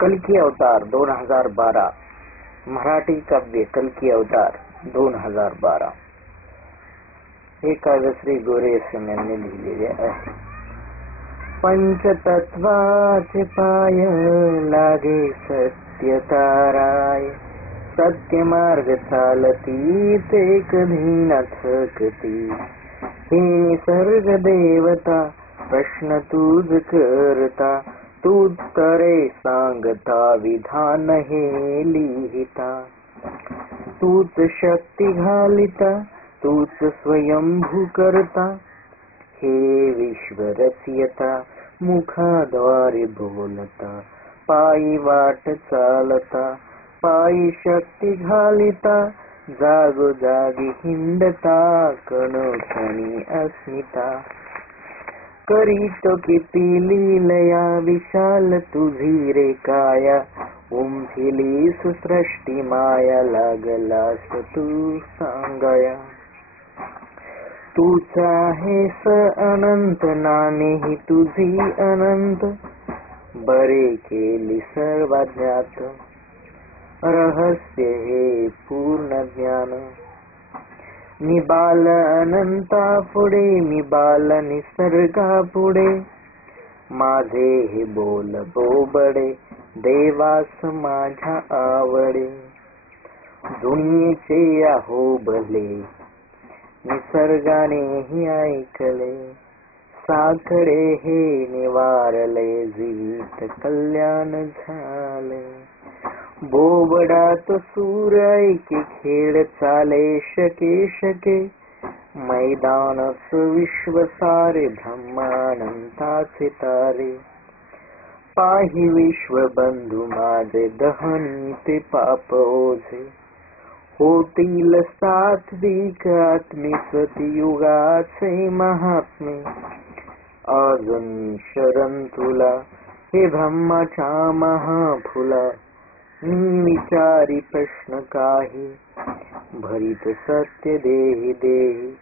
कल्की अवतार 2012 मराठी काव्य कल्की अवतार 2012 हे काव्यश्री गोरेसम यांनी लिहिलेले आहे. पंचतत्वाचे पाय लागे सत्यताराय, सत्य मार्ग चालती ते कधी न थकती. हे निसर्ग देवता प्रश्न तूच करता, तूच तरे सांगता विधान हे लिहिता. तूच शक्ती घालिता, तूच स्वयंभू करता. हे विश्व रचयता मुखाद्वारे बोलता, पायी वाट चालता पायी शक्ती घालिता. जागोजागी हिंडता कणकणी अस्मिता. करीतो किती लीलया विशाल तुझी रे काया, उमथिलीस सृष्टी माया लागलास तू सांगाया. तूच आहेस अनंत नामे ही तुझी अनंत, बरे केली सर्वज्ञात रहस्य हे पूर्ण ज्ञान. मी बाल अनंता पुढे मी बाल निसर्गा पुढे, माझे हे बोल बोबडे देवास माझ्या आवडे. दुनियेचे आहो भले निसर्गानेही ऐकले, साखडे हे निवारले जीवित कल्याण झाले. बोबडात सूर ऐके खेळ चाले शके शके, मैदानच विश्व सारे ब्रह्मानंताचे तारे. पाही विश्व बंधू माझे दहनी ते पाप ओझे, होतील सात्विक आत्मिक युगाचे महात्मे. अजून शरण तुला हे ब्रह्माच्या महाफुला, मी विचारी प्रश्न काही भरीत सत्य देही देही.